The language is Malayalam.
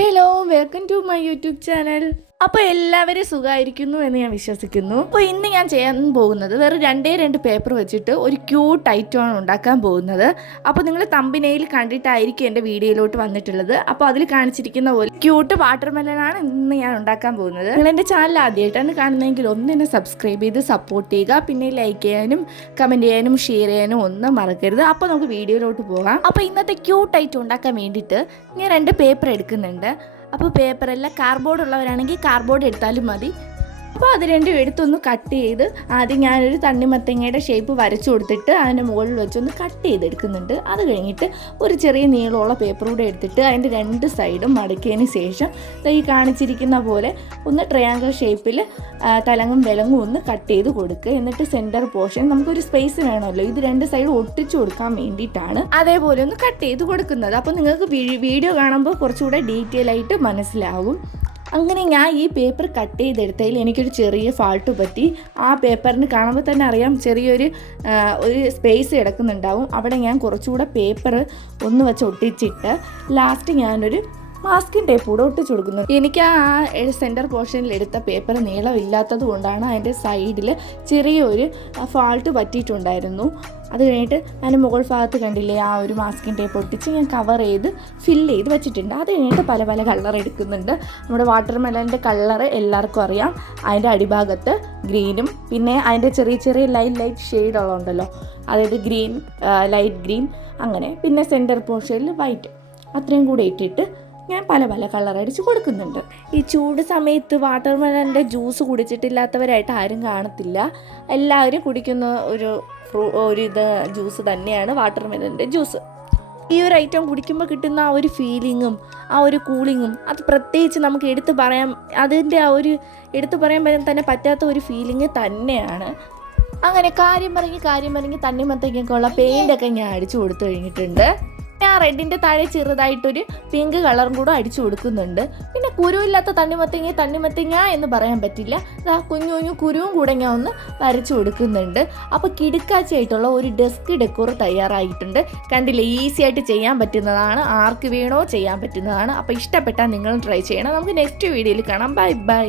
Hello, welcome to my YouTube channel. അപ്പോൾ എല്ലാവരും സുഖമായിരിക്കുന്നു എന്ന് ഞാൻ വിശ്വസിക്കുന്നു. അപ്പോൾ ഇന്ന് ഞാൻ ചെയ്യാൻ പോകുന്നത് വെറും രണ്ട് പേപ്പർ വെച്ചിട്ട് ഒരു ക്യൂട്ട് ഐറ്റമാണ് ഉണ്ടാക്കാൻ പോകുന്നത്. അപ്പോൾ നിങ്ങൾ തമ്പിനെയിൽ കണ്ടിട്ടായിരിക്കും എൻ്റെ വീഡിയോയിലോട്ട് വന്നിട്ടുള്ളത്. അപ്പോൾ അതിൽ കാണിച്ചിരിക്കുന്ന പോലെ ക്യൂട്ട് വാട്ടർമെലനാണ് ഇന്ന് ഞാൻ ഉണ്ടാക്കാൻ പോകുന്നത്. നിങ്ങൾ എൻ്റെ ചാനൽ ആദ്യമായിട്ടാണ് കാണുന്നതെങ്കിൽ ഒന്നെന്നെ സബ്സ്ക്രൈബ് ചെയ്ത് സപ്പോർട്ട് ചെയ്യുക. പിന്നെ ലൈക്ക് ചെയ്യാനും കമൻറ്റ് ചെയ്യാനും ഷെയർ ചെയ്യാനും ഒന്നും മറക്കരുത്. അപ്പോൾ നമുക്ക് വീഡിയോയിലോട്ട് പോകാം. അപ്പോൾ ഇന്നത്തെ ക്യൂട്ട് ഐറ്റം ഉണ്ടാക്കാൻ വേണ്ടിയിട്ട് ഞാൻ 2 പേപ്പർ എടുക്കുന്നുണ്ട്. അപ്പോൾ പേപ്പറെല്ലാം കാർഡ്ബോർഡ് ഉള്ളവരാണെങ്കിൽ കാർഡ്ബോർഡ് എടുത്താലും മതി. അപ്പോൾ അത് രണ്ടും എടുത്തൊന്ന് കട്ട് ചെയ്ത് ആദ്യം ഞാനൊരു തണ്ണിമത്തങ്ങയുടെ ഷേപ്പ് വരച്ചു കൊടുത്തിട്ട് അതിൻ്റെ മുകളിൽ വെച്ചൊന്ന് കട്ട് ചെയ്തെടുക്കുന്നുണ്ട്. അത് കഴിഞ്ഞിട്ട് ഒരു ചെറിയ നീളമുള്ള പേപ്പർ കൂടെ എടുത്തിട്ട് അതിൻ്റെ 2 സൈഡും മടക്കിയതിന് ശേഷം ഈ കാണിച്ചിരിക്കുന്ന പോലെ ഒന്ന് ട്രയാങ്കിൾ ഷേപ്പിൽ തലങ്ങും വിലങ്ങും ഒന്ന് കട്ട് ചെയ്ത് കൊടുക്കുക. എന്നിട്ട് സെൻറ്റർ പോർഷൻ നമുക്കൊരു സ്പേസ് വേണമല്ലോ, ഇത് 2 സൈഡും ഒട്ടിച്ചു കൊടുക്കാൻ വേണ്ടിയിട്ടാണ് അതേപോലെ ഒന്ന് കട്ട് ചെയ്ത് കൊടുക്കുന്നത്. അപ്പോൾ നിങ്ങൾക്ക് വീഡിയോ കാണുമ്പോൾ കുറച്ചുകൂടെ ഡീറ്റെയിൽ ആയിട്ട് മനസ്സിലാവും. അങ്ങനെ ഞാൻ ഈ പേപ്പർ കട്ട് ചെയ്തെടുത്തതിൽ എനിക്കൊരു ചെറിയ ഫാൾട്ട് പറ്റി. ആ പേപ്പറിന് കാണുമ്പോൾ തന്നെ അറിയാം ഒരു സ്പേസ് കിടക്കുന്നുണ്ടാവും. അവിടെ ഞാൻ കുറച്ചുകൂടെ പേപ്പർ ഒന്ന് വെച്ച് ഒട്ടിച്ചിട്ട് ലാസ്റ്റ് ഞാനൊരു മാസ്കിൻ ടേപ്പ് കൂടെ ഒട്ടിച്ചു കൊടുക്കുന്നു. എനിക്ക് ആ സെൻറ്റർ പോർഷനിൽ എടുത്ത പേപ്പർ നീളമില്ലാത്തത് കൊണ്ടാണ് അതിൻ്റെ സൈഡിൽ ചെറിയൊരു ഫാൾട്ട് പറ്റിയിട്ടുണ്ടായിരുന്നു. അത് കഴിഞ്ഞിട്ട് അതിൻ്റെ മുകൾ ഭാഗത്ത് കണ്ടില്ലേ, ആ ഒരു മാസ്കിൻ ടേപ്പ് ഒട്ടിച്ച് ഞാൻ കവർ ചെയ്ത് ഫില്ല് ചെയ്ത് വെച്ചിട്ടുണ്ട്. അത് കഴിഞ്ഞിട്ട് പല പല കളർ എടുക്കുന്നുണ്ട്. നമ്മുടെ വാട്ടർമെലൻ്റെ കളറ് എല്ലാവർക്കും അറിയാം. അതിൻ്റെ അടിഭാഗത്ത് ഗ്രീനും പിന്നെ അതിൻ്റെ ചെറിയ ലൈറ്റ് ഷെയ്ഡുള്ളതുണ്ടല്ലോ, അതായത് ഗ്രീൻ, ലൈറ്റ് ഗ്രീൻ, അങ്ങനെ പിന്നെ സെൻറ്റർ പോർഷനിൽ വൈറ്റ്, അത്രയും കൂടെ ഇട്ടിട്ട് ഞാൻ പല പല കളർ അടിച്ച് കൊടുക്കുന്നുണ്ട്. ഈ ചൂട് സമയത്ത് വാട്ടർമെലൻ്റെ ജ്യൂസ് കുടിച്ചിട്ടില്ലാത്തവരായിട്ട് ആരും കാണത്തില്ല. എല്ലാവരും കുടിക്കുന്ന ഒരു ജ്യൂസ് തന്നെയാണ് വാട്ടർമെലൻ്റെ ജ്യൂസ്. ഈ ഒരു ഐറ്റം കുടിക്കുമ്പോൾ കിട്ടുന്ന ആ ഒരു ഫീലിങ്ങും ആ ഒരു കൂളിങ്ങും അത് പ്രത്യേകിച്ച് നമുക്ക് എടുത്തു പറയാൻ തന്നെ പറ്റാത്ത ഒരു ഫീലിംഗ് തന്നെയാണ്. അങ്ങനെ കാര്യം പറഞ്ഞ് തണ്ണിമത്തങ്ങയൊക്കെ ഉള്ള പെയിൻ്റൊക്കെ ഞാൻ അടിച്ചു കൊടുത്തു കഴിഞ്ഞിട്ടുണ്ട്. ഞാൻ റെഡിൻ്റെ താഴെ ചെറുതായിട്ടൊരു പിങ്ക് കളറും കൂടെ അടിച്ചു കൊടുക്കുന്നുണ്ട്. പിന്നെ കുരുവില്ലാത്ത തണ്ണിമത്തങ്ങ എന്ന് പറയാൻ പറ്റില്ല, കുഞ്ഞു കുരുവും കൂടെ ഞാൻ ഒന്ന് വരച്ചു കൊടുക്കുന്നുണ്ട്. അപ്പോൾ കിടുക്കാച്ചയായിട്ടുള്ള ഒരു ഡെസ്ക് ഡെക്കോർ തയ്യാറായിട്ടുണ്ട്. കണ്ടില്ലേ, ഈസി ആയിട്ട് ചെയ്യാൻ പറ്റുന്നതാണ്, ആർക്ക് വേണോ ചെയ്യാൻ പറ്റുന്നതാണ്. അപ്പോൾ ഇഷ്ടപ്പെട്ടാൽ നിങ്ങൾ ട്രൈ ചെയ്യണം. നമുക്ക് നെക്സ്റ്റ് വീഡിയോയിൽ കാണാം. ബൈ.